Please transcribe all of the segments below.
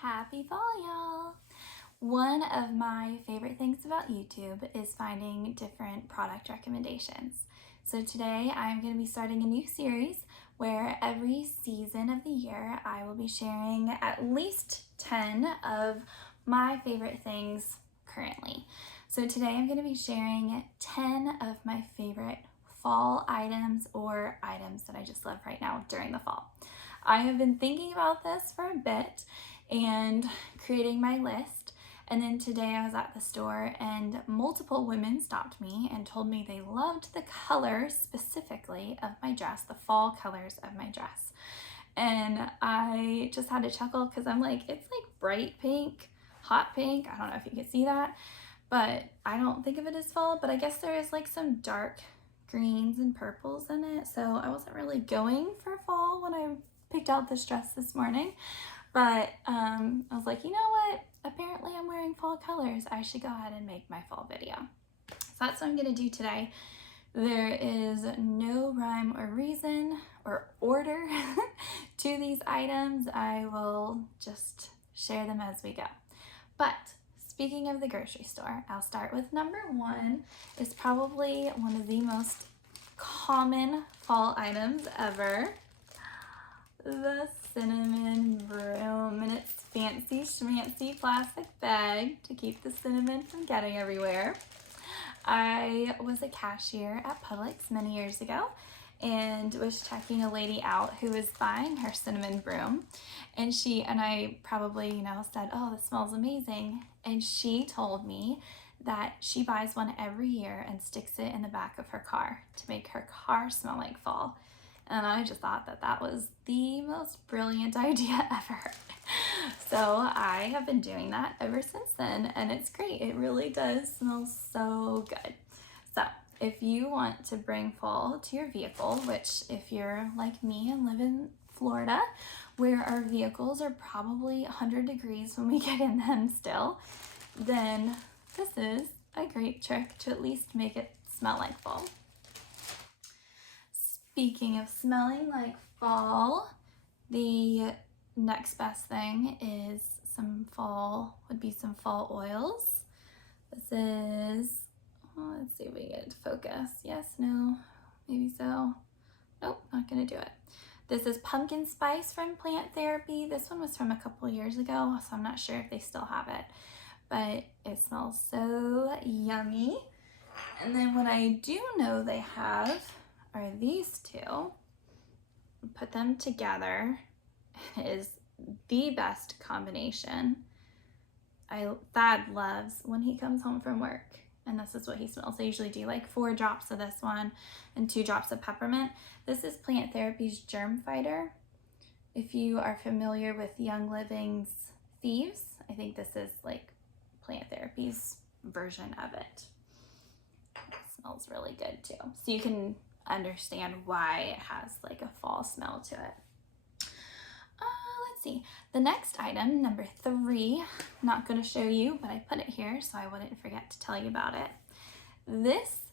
Happy fall, y'all! One of my favorite things about YouTube is finding different product recommendations. So today I'm going to be starting a new series where every season of the year I will be sharing at least 10 of my favorite things currently. So today I'm going to be sharing 10 of my favorite fall items or items that I just love right now during the fall. I have been thinking about this for a bit and creating my list. And then today I was at the store and multiple women stopped me and told me they loved the colors specifically of my dress, the fall colors of my dress. And I just had to chuckle because I'm like, it's like bright pink, hot pink. I don't know if you can see that, but I don't think of it as fall, but I guess there is like some dark greens and purples in it. So I wasn't really going for fall when I picked out this dress this morning. But I was like, you know what? Apparently I'm wearing fall colors. I should go ahead and make my fall video. So that's what I'm going to do today. There is no rhyme or reason or order to these items. I will just share them as we go. But speaking of the grocery store, I'll start with number one. It's probably one of the most common fall items ever. The cinnamon broom in its fancy schmancy plastic bag to keep the cinnamon from getting everywhere. I was a cashier at Publix many years ago and was checking a lady out who was buying her cinnamon broom, and I probably said, oh, this smells amazing, and she told me that she buys one every year and sticks it in the back of her car to make her car smell like fall. And I just thought that that was the most brilliant idea ever. So I have been doing that ever since then, and it's great. It really does smell so good. So if you want to bring fall to your vehicle, which if you're like me and live in Florida, where our vehicles are probably 100 degrees when we get in them still, then this is a great trick to at least make it smell like fall. Speaking of smelling like fall, the next best thing is some fall oils. This is, let's see if we get it to focus. Yes, no, maybe so. Nope, not gonna do it. This is pumpkin spice from Plant Therapy. This one was from a couple years ago, so I'm not sure if they still have it, but it smells so yummy. And then what I do know they have are these two. Put them together is the best combination. Thad loves when he comes home from work, and this is what he smells. I usually do like 4 drops of this one and 2 drops of peppermint. This is Plant Therapy's Germ Fighter. If you are familiar with Young Living's Thieves, I think this is like Plant Therapy's version of it. It smells really good too. So you can understand why it has like a fall smell to it. Let's see. The next item, number 3, not going to show you, but I put it here so I wouldn't forget to tell you about it. This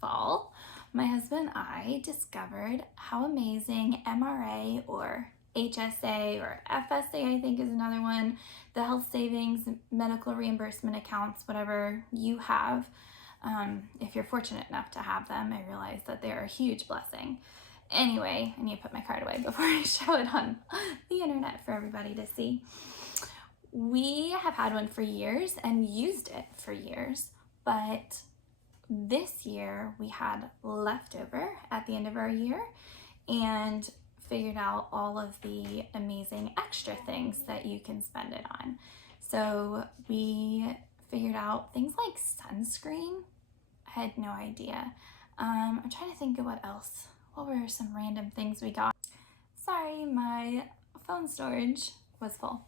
fall, my husband and I discovered how amazing MRA or HSA or FSA, I think is another one, the health savings, medical reimbursement accounts, whatever you have. If you're fortunate enough to have them, I realize that they're a huge blessing. Anyway, I need to put my card away before I show it on the internet for everybody to see. We have had one for years and used it for years, but this year we had leftover at the end of our year and figured out all of the amazing extra things that you can spend it on. So we figured out things like sunscreen. I had no idea. I'm trying to think of what else. What were some random things we got? Sorry, my phone storage was full.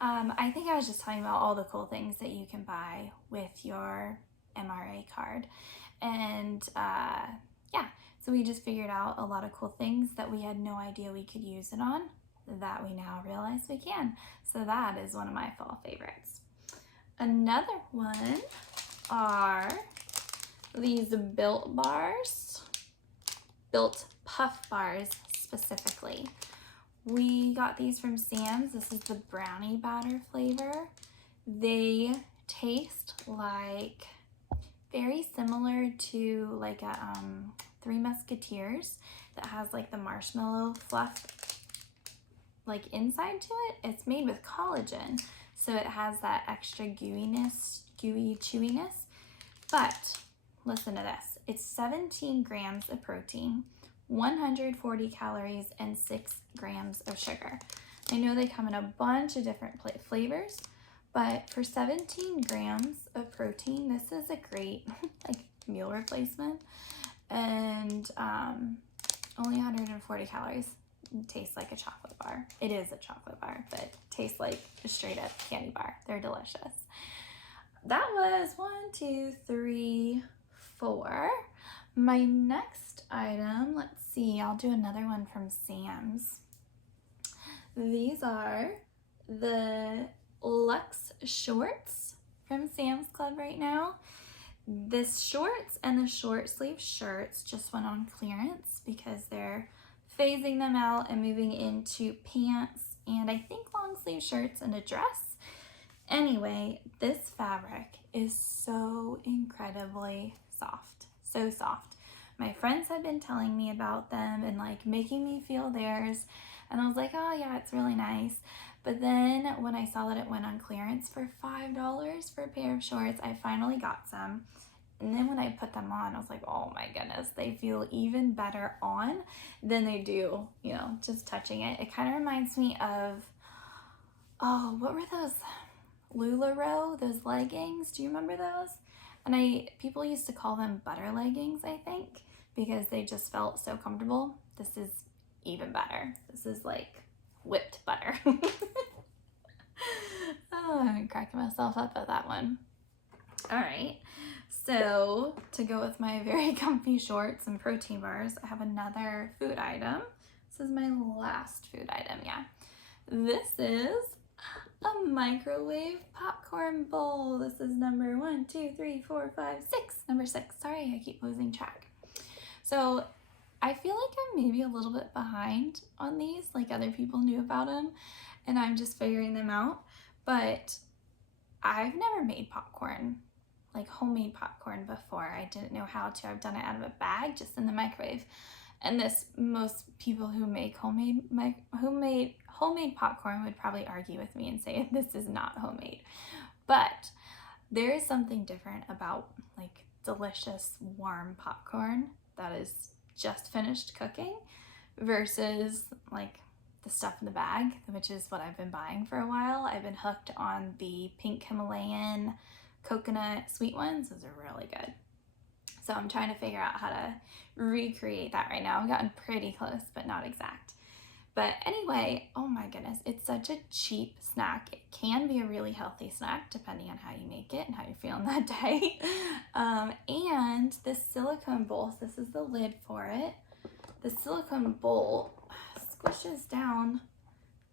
I think I was just talking about all the cool things that you can buy with your MRA card. And yeah, so we just figured out a lot of cool things that we had no idea we could use it on that we now realize we can. So that is one of my fall favorites. Another one are these Built bars, Built Puff bars specifically. We got these from Sam's. This is the brownie batter flavor. They taste like very similar to like a Three Musketeers that has like the marshmallow fluff like inside to it. It's made with collagen, so it has that extra gooiness, gooey chewiness. But listen to this. It's 17 grams of protein, 140 calories, and 6 grams of sugar. I know they come in a bunch of different flavors, but for 17 grams of protein, this is a great like meal replacement. And only 140 calories. It tastes like a chocolate bar. It is a chocolate bar, but it tastes like a straight up candy bar. They're delicious. That was 1, 2, 3, 4. My next item, let's see, I'll do another one from Sam's. These are the luxe shorts from Sam's Club right now. This shorts and the short sleeve shirts just went on clearance because they're phasing them out and moving into pants and I think long sleeve shirts and a dress. Anyway, this fabric is so incredibly soft, so soft. My friends have been telling me about them and like making me feel theirs, and I was like, oh yeah, it's really nice. But then when I saw that it went on clearance for $5 for a pair of shorts, I finally got some. And then when I put them on, I was like, oh my goodness, they feel even better on than they do, you know, just touching it. It kind of reminds me of, oh, what were those? LuLaRoe, those leggings. Do you remember those? And people used to call them butter leggings, I think, because they just felt so comfortable. This is even better. This is like whipped butter. Oh, I'm cracking myself up at that one. All right. So to go with my very comfy shorts and protein bars, I have another food item. This is my last food item, yeah. This is a microwave popcorn bowl. This is number 1, 2, 3, 4, 5, 6. Number 6. Sorry, I keep losing track. So I feel like I'm maybe a little bit behind on these, like other people knew about them, and I'm just figuring them out. But I've never made popcorn, like homemade popcorn before. I didn't know how to. I've done it out of a bag, just in the microwave. And most people who make homemade popcorn would probably argue with me and say this is not homemade. But there is something different about like delicious warm popcorn that is just finished cooking versus like the stuff in the bag, which is what I've been buying for a while. I've been hooked on the pink Himalayan coconut sweet ones. Those are really good. So I'm trying to figure out how to recreate that right now. I've gotten pretty close, but not exact. But anyway, oh my goodness, it's such a cheap snack. It can be a really healthy snack depending on how you make it and how you're feeling that day. And this silicone bowl, so this is the lid for it. The silicone bowl squishes down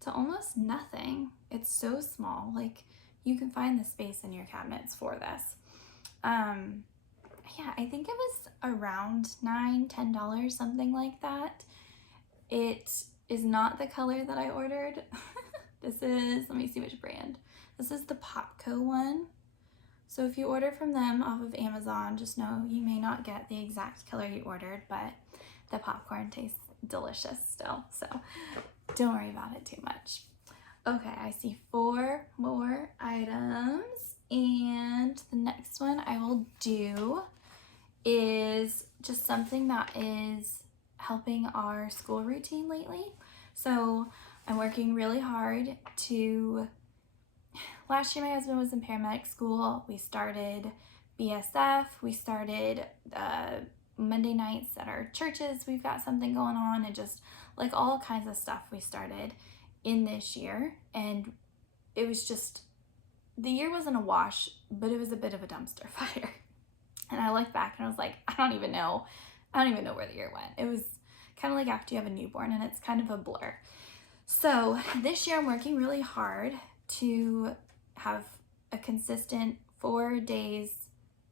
to almost nothing. It's so small, like you can find the space in your cabinets for this. Yeah, I think it was around $9, $10, something like that. It is not the color that I ordered. This is, let me see which brand. This is the Popco one. So if you order from them off of Amazon, just know you may not get the exact color you ordered, but the popcorn tastes delicious still. So don't worry about it too much. Okay, I see 4 more items, and the next one I will do is just something that is helping our school routine lately. So I'm working really hard to, last year my husband was in paramedic school. We started BSF, we started Monday nights at our churches. We've got something going on, and just like all kinds of stuff we started in this year. And it was just, the year wasn't a wash, but it was a bit of a dumpster fire. And I looked back and I was like, I don't even know where the year went. It was kind of like after you have a newborn and it's kind of a blur. So this year I'm working really hard to have a consistent 4 days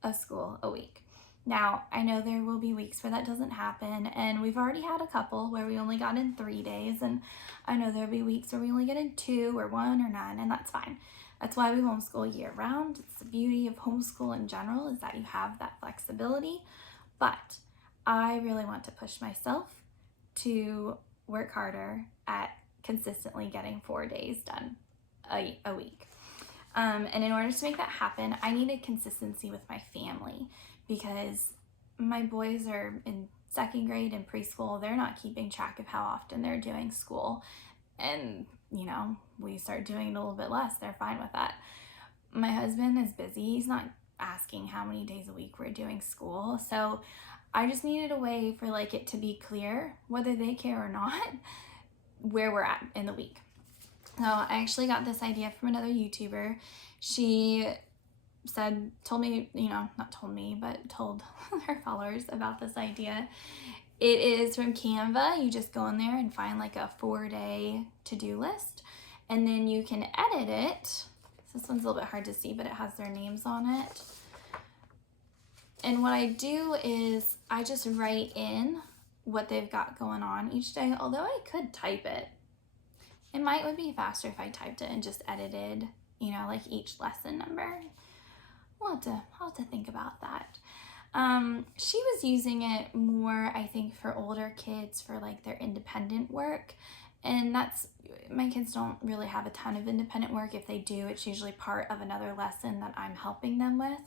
of school a week. Now, I know there will be weeks where that doesn't happen, and we've already had a couple where we only got in 3 days, and I know there'll be weeks where we only get in 2 or 1 or none, and that's fine. That's why we homeschool year round. It's the beauty of homeschool in general, is that you have that flexibility. But I really want to push myself to work harder at consistently getting 4 days done a week. And in order to make that happen, I needed consistency with my family, because my boys are in 2nd grade and preschool. They're not keeping track of how often they're doing school. And, you know, we start doing it a little bit less. They're fine with that. My husband is busy. He's not asking how many days a week we're doing school. So I just needed a way for like it to be clear, whether they care or not, where we're at in the week. So I actually got this idea from another YouTuber. She told me, not told me, but told her followers about this idea. It is from Canva. You just go in there and find like a 4-day to-do list, and then you can edit it. This one's a little bit hard to see, but it has their names on it. And what I do is I just write in what they've got going on each day, although I could type it. It would be faster if I typed it and just edited, like each lesson number. I'll have to think about that. She was using it more, I think, for older kids for like their independent work. And my kids don't really have a ton of independent work. If they do, it's usually part of another lesson that I'm helping them with.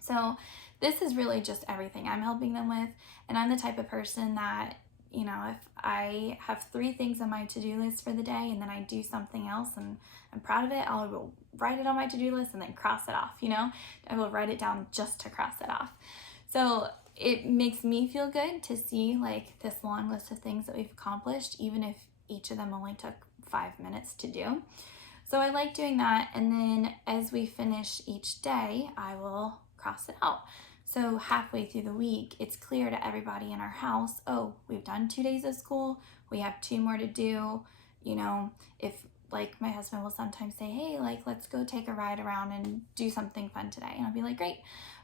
So this is really just everything I'm helping them with. And I'm the type of person that, if I have 3 things on my to-do list for the day and then I do something else and I'm proud of it, I will write it on my to-do list and then cross it off, I will write it down just to cross it off. So it makes me feel good to see like this long list of things that we've accomplished, even if each of them only took 5 minutes to do. So I like doing that. And then as we finish each day, I will cross it out. So halfway through the week, it's clear to everybody in our house, oh, we've done 2 days of school, we have 2 more to do. If like my husband will sometimes say, hey, like let's go take a ride around and do something fun today. And I'll be like, great.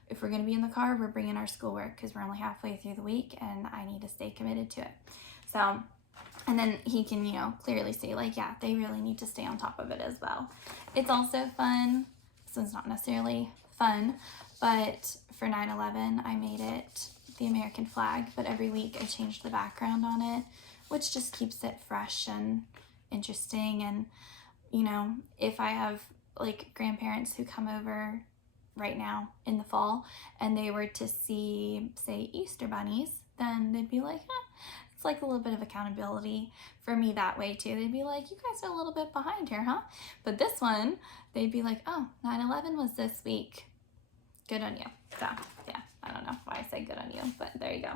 If we're gonna be in the car, we're bringing our schoolwork because we're only halfway through the week and I need to stay committed to it. So, and then he can, clearly see like, yeah, they really need to stay on top of it as well. It's also fun. This one's not necessarily fun, but for 9/11, I made it the American flag, but every week I changed the background on it, which just keeps it fresh and interesting. And, if I have like grandparents who come over right now in the fall and they were to see, say, Easter bunnies, then they'd be like, it's like a little bit of accountability for me that way too. They'd be like, you guys are a little bit behind here, huh? But this one, they'd be like, oh, 9/11 was this week. Good on you. So yeah, I don't know why I say good on you, but there you go.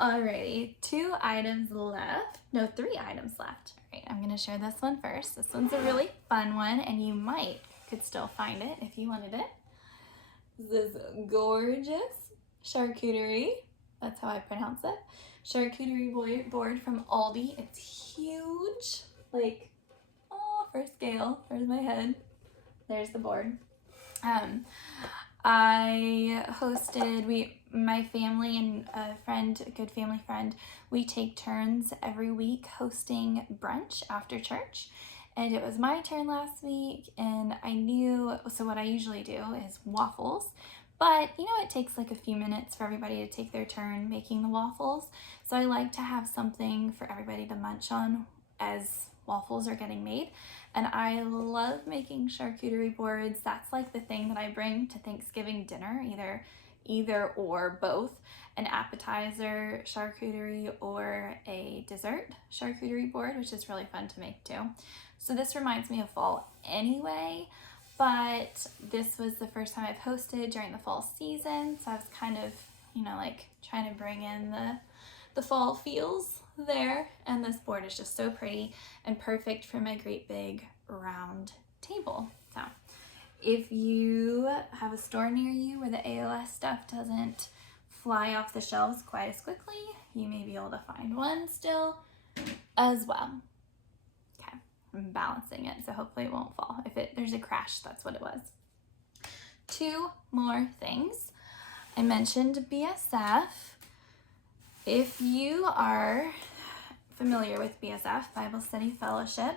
Alrighty, 2 items left. No, 3 items left. All right, I'm gonna share this one first. This one's a really fun one, and you could still find it if you wanted it. This is gorgeous charcuterie. That's how I pronounce it. Charcuterie board from Aldi. It's huge. Like, for scale. There's my head. There's the board. I hosted, my family and a good family friend, we take turns every week hosting brunch after church. And it was my turn last week, and so what I usually do is waffles. But, it takes like a few minutes for everybody to take their turn making the waffles. So I like to have something for everybody to munch on as waffles are getting made. And I love making charcuterie boards. That's like the thing that I bring to Thanksgiving dinner, either or both, an appetizer charcuterie or a dessert charcuterie board, which is really fun to make too. So this reminds me of fall anyway, but this was the first time I've hosted during the fall season. So I was kind of, like trying to bring in the fall feels there. And this board is just so pretty and perfect for my great big round table. So if you have a store near you where the AOS stuff doesn't fly off the shelves quite as quickly, you may be able to find one still as well. Okay, I'm balancing it, so hopefully it won't fall. If there's a crash, that's what it was. 2 more things. I mentioned BSF. If you are familiar with BSF, Bible Study Fellowship,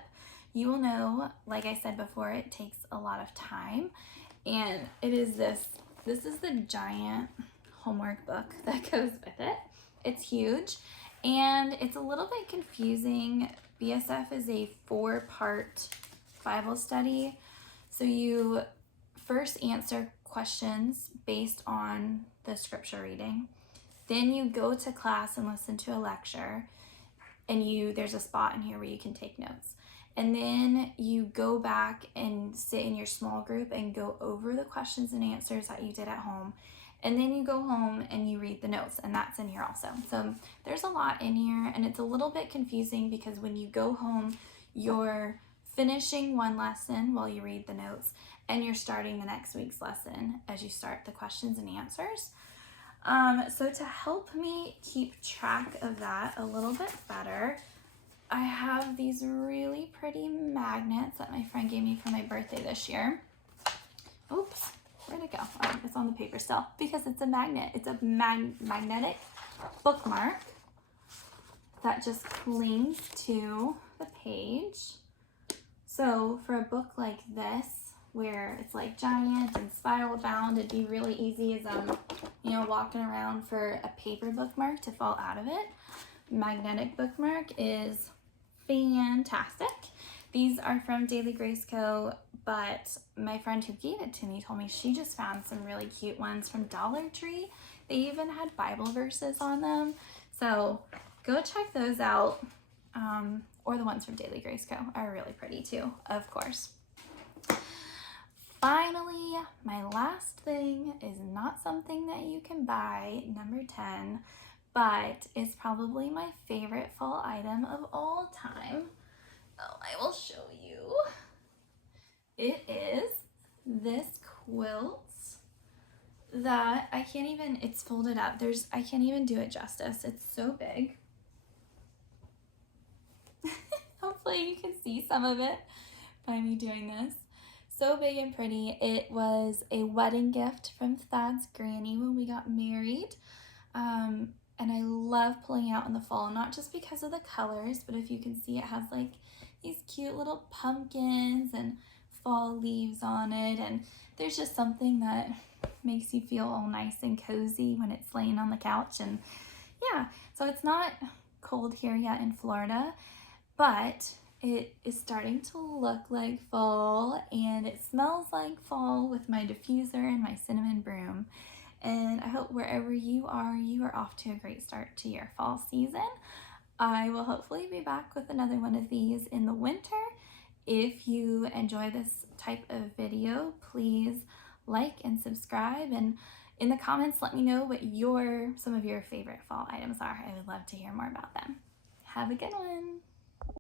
you will know, like I said before, it takes a lot of time. And it is this is the giant homework book that goes with it. It's huge and it's a little bit confusing. BSF is a 4-part Bible study. So you first answer questions based on the scripture reading. Then you go to class and listen to a lecture, and there's a spot in here where you can take notes. And then you go back and sit in your small group and go over the questions and answers that you did at home. And then you go home and you read the notes, and that's in here also. So there's a lot in here, and it's a little bit confusing because when you go home, you're finishing one lesson while you read the notes, and you're starting the next week's lesson as you start the questions and answers. So to help me keep track of that a little bit better, I have these really pretty magnets that my friend gave me for my birthday this year. Oops, where'd it go? Oh, it's on the paper still because it's a magnet. It's a magnetic bookmark that just clings to the page. So for a book like this, where it's like giant and spiral bound, it'd be really easy as walking around for a paper bookmark to fall out of it. Magnetic bookmark is fantastic. These are from Daily Grace Co., but my friend who gave it to me told me she just found some really cute ones from Dollar Tree. They even had Bible verses on them. So go check those out. Or the ones from Daily Grace Co. are really pretty too, of course. Finally, my last thing is not something that you can buy, number 10, but it's probably my favorite fall item of all time. Oh, I will show you. It is this quilt that it's folded up. I can't even do it justice. It's so big. Hopefully you can see some of it by me doing this. So big and pretty. It was a wedding gift from Thad's granny when we got married. And I love pulling out in the fall, not just because of the colors, but if you can see, it has like these cute little pumpkins and fall leaves on it. And there's just something that makes you feel all nice and cozy when it's laying on the couch. And yeah, so it's not cold here yet in Florida, but it is starting to look like fall, and it smells like fall with my diffuser and my cinnamon broom. And I hope wherever you are off to a great start to your fall season. I will hopefully be back with another one of these in the winter. If you enjoy this type of video, please like and subscribe, and in the comments let me know what some of your favorite fall items are. I would love to hear more about them. Have a good one.